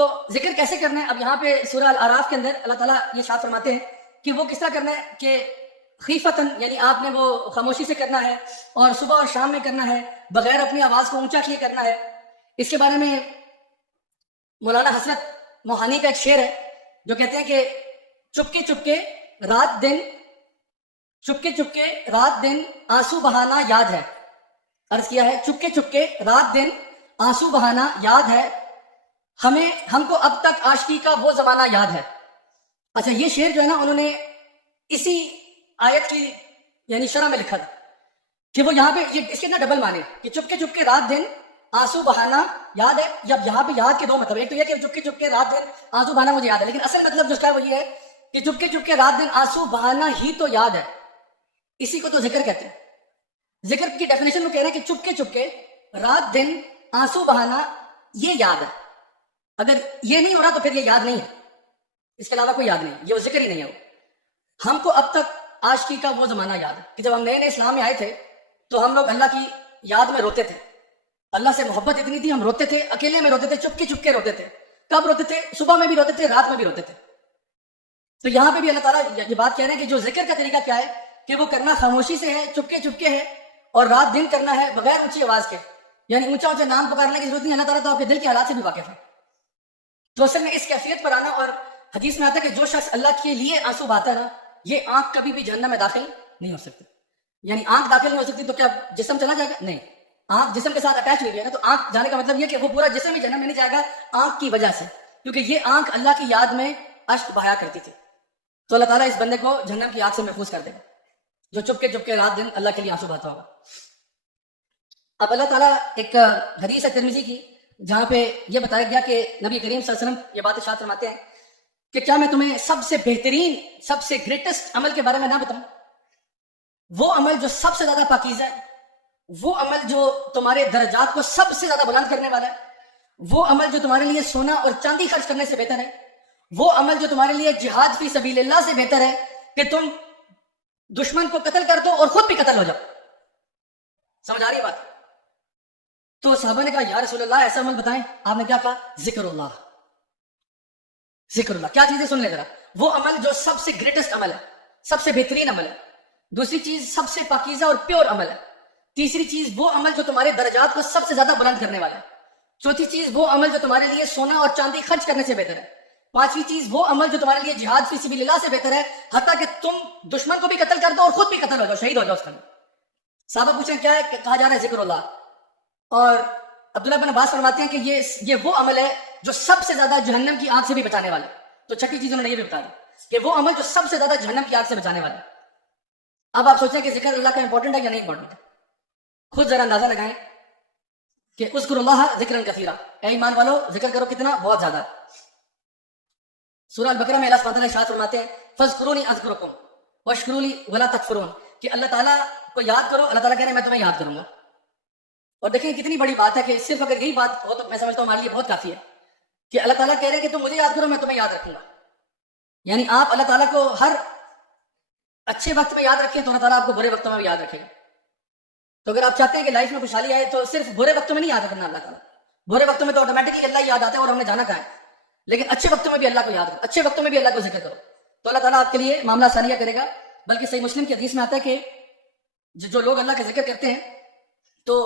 تو ذکر کیسے کرنا ہے؟ اب یہاں پہ سورہ الاعراف کے اندر اللہ تعالیٰ یہ ارشاد فرماتے ہیں کہ وہ کس طرح کرنا ہے کہ خیفتاً، یعنی آپ نے وہ خاموشی سے کرنا ہے، اور صبح اور شام میں کرنا ہے، بغیر اپنی آواز کو اونچا کیے کرنا ہے۔ اس کے بارے میں مولانا حسرت موہانی کا ایک شعر ہے جو کہتے ہیں کہ چپکے چپکے رات دن، چپکے چپکے رات دن آنسو بہانا یاد ہے۔ عرض کیا ہے چپکے چپکے رات دن آنسو بہانا یاد ہے، ہم کو اب تک عاشقی کا وہ زمانہ یاد ہے۔ اچھا، یہ شعر جو ہے نا انہوں نے اسی آیت کی یعنی شرح میں لکھا تھا کہ وہ یہاں پہ اس کے نا ڈبل معنی کہ چپکے چپکے رات دن آنسو بہانا یاد ہے۔ جب یہاں پہ یاد کے دو مطلب، ایک تو یہ کہ چپکے چپکے رات دن آنسو بہانا مجھے یاد ہے، لیکن اصل مطلب جو اس کا وہ یہ ہے کہ چپکے چپکے رات دن آنسو بہانا ہی تو یاد ہے، اسی کو تو ذکر کہتے ہیں۔ ذکر کی ڈیفینیشن وہ کہہ رہے ہیں کہ چپکے چپکے رات دن آنسو بہانا یہ یاد ہے۔ اگر یہ نہیں ہو رہا تو پھر یہ یاد نہیں ہے، اس کے علاوہ کوئی یاد نہیں، یہ وہ ذکر ہی نہیں ہے۔ وہ ہم کو اب تک عاشقی کا وہ زمانہ یاد ہے کہ جب ہم نئے نئے اسلام میں آئے تھے تو ہم لوگ اللہ کی یاد میں روتے تھے، اللہ سے محبت اتنی تھی، ہم روتے تھے، اکیلے میں روتے تھے، چپکے چپکے روتے تھے۔ کب روتے تھے؟ صبح میں بھی روتے تھے، رات میں بھی روتے تھے۔ تو یہاں پہ بھی اللہ تعالیٰ یہ بات کہہ رہے ہیں کہ جو ذکر کا طریقہ کیا ہے کہ وہ کرنا خاموشی سے ہے، چپکے چپکے ہے، اور رات دن کرنا ہے بغیر اونچی آواز کے، یعنی اونچا اونچا نام پکارنے کی ضرورت نہیں۔ اللہ تعالیٰ تو آپ کے دل کے حالات سے بھی واقف ہے۔ تو اصل میں اس کیفیت پر آنا، اور حدیث میں آتا ہے کہ جو شخص اللہ کے لیے آنسو بہاتا ہے نا، یہ آنکھ کبھی بھی جہنم میں داخل نہیں ہو سکتی۔ یعنی آنکھ داخل نہیں ہو سکتی تو کیا جسم چلا جائے گا؟ نہیں، آنکھ جسم کے ساتھ اٹیچ نہیں ہے نا، تو آنکھ جانے کا مطلب یہ کہ وہ پورا جسم ہی جہنم میں نہیں جائے گا آنکھ کی وجہ سے، کیونکہ یہ آنکھ اللہ کی یاد میں اشک بہایا کرتی تھی۔ تو اللہ تعالیٰ اس بندے کو جہنم کی آگ سے محفوظ کر دے گا جو چپکے چپکے رات دن اللہ کے لیے آنسو بہاتا ہوگا۔ اب اللہ تعالیٰ ایک حدیث ہے ترمذی کی جہاں پہ یہ بتایا گیا کہ نبی کریم صلی اللہ علیہ وسلم یہ بات ارشاد فرماتے ہیں کہ کیا میں تمہیں سب سے بہترین، سب سے گریٹسٹ عمل کے بارے میں نہ بتاؤں؟ وہ عمل جو سب سے زیادہ پاکیزہ ہے، وہ عمل جو تمہارے درجات کو سب سے زیادہ بلند کرنے والا ہے، وہ عمل جو تمہارے لیے سونا اور چاندی خرچ کرنے سے بہتر ہے، وہ عمل جو تمہارے لیے جہاد فی سبیل اللہ سے بہتر ہے کہ تم دشمن کو قتل کر دو اور خود بھی قتل ہو جاؤ۔ سمجھ آ رہی ہے بات؟ تو صحابہ نے کہا یا رسول اللہ ایسا عمل بتائیں۔ آپ نے کیا کہا؟ ذکر اللہ۔ ذکر اللہ کیا چیز ہے؟ سن لیں ذرا۔ وہ عمل جو سب سے گریٹسٹ عمل ہے، سب سے بہترین عمل ہے۔ دوسری چیز سب سے پاکیزہ اور پیور عمل ہے۔ تیسری چیز وہ عمل جو تمہارے درجات کو سب سے زیادہ بلند کرنے والا ہے۔ چوتھی چیز وہ عمل جو تمہارے لیے سونا اور چاندی خرچ کرنے سے بہتر ہے۔ پانچویں چیز وہ عمل جو تمہارے لیے جہاد فی سبیل اللہ سے بہتر ہے، حتیٰ کہ تم دشمن کو بھی قتل کر دو اور خود بھی قتل ہو جاؤ، شہید ہو جاؤ اس کا۔ صحابہ پوچھیں کیا ہے؟ کہا جا رہا ہے ذکر اللہ۔ اور عبداللہ بن عباس فرماتے ہیں کہ یہ وہ عمل ہے جو سب سے زیادہ جہنم کی آگ سے بھی بچانے والا ہے۔ تو چھٹی چیز انہوں نے یہ بھی بتا دی کہ وہ عمل جو سب سے زیادہ جہنم کی آگ سے بچانے والا ہے۔ اب آپ سوچیں کہ ذکر اللہ کا امپورٹنٹ ہے یا نہیں امپورٹنٹ ہے؟ خود ذرا اندازہ لگائیں کہ اذکر اللہ ذکرا کثیرا، اے ایمان والو ذکر کرو کتنا؟ بہت زیادہ۔ سورہ البقرہ میں اللہ سبحانہ وتعالیٰ ارشاد فرماتے ہیں فاذکرونی اذکرکم واشکروا لی ولا تکفرون، کہ اللہ تعالیٰ کو یاد کرو۔ اللہ تعالیٰ کہہ رہے ہیں میں تمہیں یاد کروں گا۔ اور دیکھیں کتنی بڑی بات ہے کہ صرف اگر یہی بات ہو تو میں سمجھتا ہوں ہمارے لیے بہت کافی ہے کہ اللہ تعالیٰ کہہ رہے ہیں کہ تم مجھے یاد کرو میں تمہیں یاد رکھوں گا۔ یعنی آپ اللہ تعالیٰ کو ہر اچھے وقت میں یاد رکھیں تو اللہ تعالیٰ آپ کو برے وقتوں میں بھی یاد رکھے گا۔ تو اگر آپ چاہتے ہیں کہ لائف میں خوشحالی آئے تو صرف برے وقتوں میں نہیں یاد رکھنا اللہ تعالیٰ۔ برے وقتوں میں تو آٹومیٹکلی اللہ یاد آتا ہے اور ہم نے جانا کہا ہے، لیکن اچھے وقتوں میں بھی اللہ کو یاد رکھو، اچھے وقتوں میں بھی اللہ کو ذکر کرو تو اللہ تعالیٰ آپ کے لیے معاملہ آسانیہ کرے گا۔ بلکہ صحیح مسلم کی حدیث میں آتا ہے کہ جو لوگ اللہ کا ذکر کرتے ہیں تو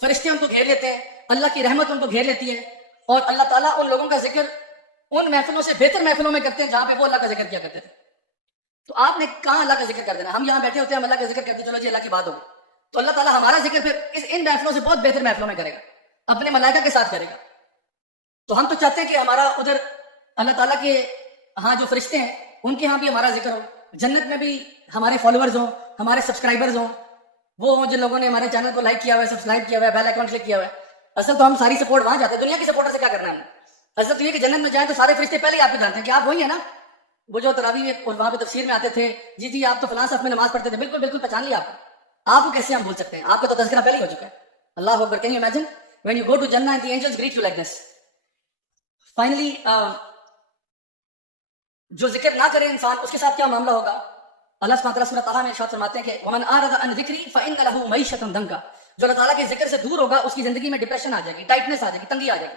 فرشتے ان کو گھیر لیتے ہیں، اللہ کی رحمت ان کو گھیر لیتی ہے، اور اللہ تعالیٰ ان لوگوں کا ذکر ان محفلوں سے بہتر محفلوں میں کرتے ہیں جہاں پہ وہ اللہ کا ذکر کیا کرتے تھے۔ تو آپ نے کہاں اللہ کا ذکر کر دینا؟ ہم یہاں بیٹھے ہوتے ہیں، ہم اللہ کا ذکر کرتے ہیں، چلو جی اللہ کی بات ہو، تو اللہ تعالیٰ ہمارا ذکر پھر ان محفلوں سے بہت بہتر محفلوں میں کرے گا، اپنے ملائکہ کے ساتھ کرے گا۔ تو ہم تو چاہتے ہیں کہ ہمارا ادھر اللہ تعالیٰ کے ہاں جو فرشتے ہیں ان کے ہاں بھی ہمارا ذکر ہو، جنت میں بھی ہمارے فالوورز ہوں، ہمارے سبسکرائبرز ہوں، وہ ہوں جن لوگوں نے ہمارے چینل کو لائک کیا ہوا ہے، سبسکرائب کیا ہوا ہے، بیل آئیکن کلک کیا ہوا ہے۔ اصل تو ہم ساری سپورٹ وہاں جاتے ہیں، دنیا کی سپورٹر سے کیا کرنا ہے؟ اصل تو یہ کہ جنت میں جائیں تو سارے فرشتے پہلے ہی آپ کو جانتے ہیں کہ آپ وہی ہیں نا، وہ جو تراویح میں اور وہاں پہ تفسیر میں آتے تھے، جی آپ تو فلاں صف میں نماز پڑھتے تھے، بالکل بالکل پہچان لیا آپ کو کیسے ہم بھول سکتے ہیں؟ آپ کا تو تذکرہ پہلے ہی ہو چکا ہے۔ اللہ اکبر۔ Can you imagine when you go to Jannah and the angels greet you like this. Finally, جو ذکر نہ کرے انسان اس کے ساتھ کیا معاملہ ہوگا؟ اللہ سبحانہ وتعالیٰ سورہ طٰہٰ میں ارشاد فرماتے ہیں کہ وَمَنْ أَعْرَضَ عَنْ ذِكْرِي فَإِنَّ لَهُ مَعِيشَةً ضَنْكًا، جو اللہ تعالیٰ کے ذکر سے دور ہوگا اس کی زندگی میں ڈپریشن آ جائے گی، ٹائٹنس آ جائے گی، تنگی آ جائے گی۔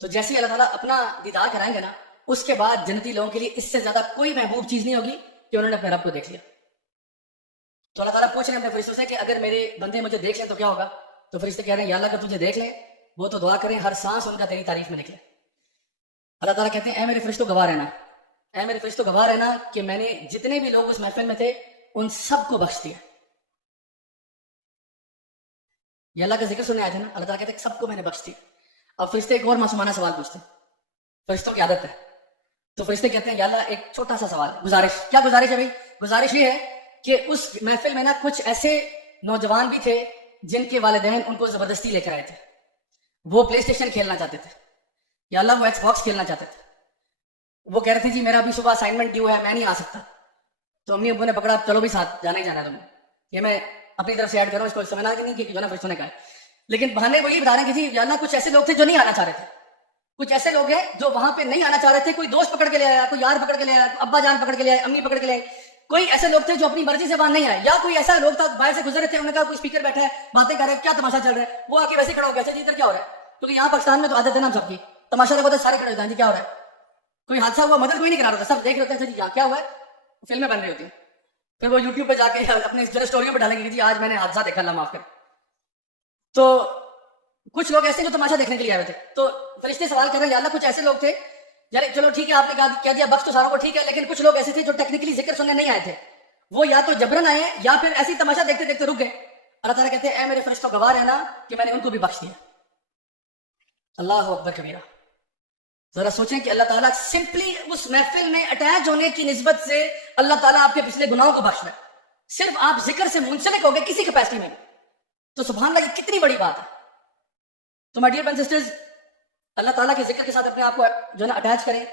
تو جیسے ہی اللہ تعالیٰ اپنا دیدار کرائیں گے نا، اس کے بعد جنتی لوگوں کے لیے اس سے زیادہ کوئی محبوب چیز نہیں ہوگی کہ انہوں نے اپنے رب کو دیکھ لیا. تو اللہ تعالیٰ پوچھ رہے ہیں اپنے فرشتوں سے کہ اگر میرے بندے مجھے دیکھ لیں تو کیا ہوگا؟ تو فرشتے کہہ رہے ہیں یا اللہ اگر تجھے دیکھ لیں وہ تو دعا کریں ہر سانس ان کا تیری تعریف میں نکلے. اللہ تعالیٰ کہتے ہیں اے میرے فرشتوں گواہ رہنا، اے میرے فرشتوں گواہ رہنا کہ میں نے جتنے بھی لوگ اس محفل میں تھے ان سب کو بخش دیا. یہ اللہ کا ذکر سننے آئے تھے نا، اللہ تعالیٰ کہتے ہیں سب کو میں نے بخش دیا. اب فرشتے ایک اور معصومانہ سوال پوچھتے ہیں، فرشتوں کی عادت ہے. تو فرشتے کہتے ہیں یا اللہ ایک چھوٹا سا سوال، گزارش. کیا گزارش ہے بھائی؟ گزارش یہ ہے کہ اس محفل میں نا کچھ ایسے نوجوان بھی تھے جن کے والدین ان کو زبردستی لے کر آئے تھے. وہ پلے اسٹیشن کھیلنا چاہتے تھے، یا اللہ وہ ایکس باکس کھیلنا چاہتے تھے. وہ کہہ رہے تھے جی میرا بھی صبح اسائنمنٹ ڈیو ہے، میں نہیں آ سکتا. تو امی ابو نے پکڑا چلو بھی ساتھ جانا ہی جانا ہے تمہیں. یہ میں اپنی طرف سے ایڈ کروں، اس کو سمجھنا کہ نہیں کہ جو نا فرشتوں نے کہا ہے. لیکن بہانے وہ یہ بتا رہے ہیں کہ جی یا اللہ کچھ ایسے لوگ تھے جو نہیں آنا چاہ رہے تھے. کچھ ایسے لوگ ہیں جو وہاں پہ نہیں آنا چاہ رہے تھے. کوئی دوست پکڑ کے لے آیا، کوئی یار پکڑ کے لے آیا، ابا جان پکڑ کے لے آئے، امی پکڑ کے لے آئے. کوئی ایسے لوگ تھے جو اپنی مرضی سے وہاں نہیں آئے، یا کوئی ایسا لوگ تھا باہر سے گزر رہے تھے، انہوں نے کہا کوئی اسپیکر بیٹھا ہے باتیں کر رہے ہیں، کیا تماشا چل رہا ہے. وہ آ کے ویسے کھڑا ہو گیا اچھا جی ادھر کیا ہو رہا ہے؟ کیونکہ یہاں پاکستان میں تو عادت ہے نا سب کی، تماشا دیکھو تو سارے کھڑے ہوتے ہیں جی کیا ہو رہا ہے. کوئی حادثہ ہوا مدد کوئی نہیں کرا رہا تھا، سب دیکھ رہے ہوتے ہیں جی یہاں کیا ہوا ہے. فلمیں بن رہی ہوتی ہیں، پھر وہ یوٹیوب پہ جا کے اپنے اسٹوریوں پہ ڈالیں گے کہ جی آج میں نے حادثہ دیکھا، اللہ معاف کر. تو کچھ لوگ ایسے جو تماشا دیکھنے کے لیے آئے تھے. تو فرشتے سوال کر رہے ہیں یا اللہ کچھ ایسے لوگ تھے، یار چلو ٹھیک ہے آپ نے کہہ دیا بخش تو ساروں کو ٹھیک ہے، لیکن کچھ لوگ ایسے تھے جو ٹیکنیکلی ذکر سننے نہیں آئے تھے. وہ یا تو جبرن آئے ہیں یا پھر ایسی تماشا دیکھتے دیکھتے رک گئے. اللہ تعالیٰ کہتے ہیں اے میرے فرشتوں گواہ رہنا کہ میں نے ان کو بھی بخش دیا. اللہ اکبر کبیرہ. ذرا سوچیں کہ اللہ تعالیٰ سمپلی اس محفل میں اٹیچ ہونے کی نسبت سے اللہ تعالیٰ آپ کے پچھلے گناہوں کو بخش رہا ہے. صرف آپ ذکر سے منسلک ہو گئے کسی کیپیسٹی میں. تو سبحان اللہ یہ کتنی بڑی بات ہے. تو my dear brothers and sisters, اللہ تعالیٰ کے ذکر کے ساتھ اپنے آپ کو جو ہے نا اٹیچ کریں.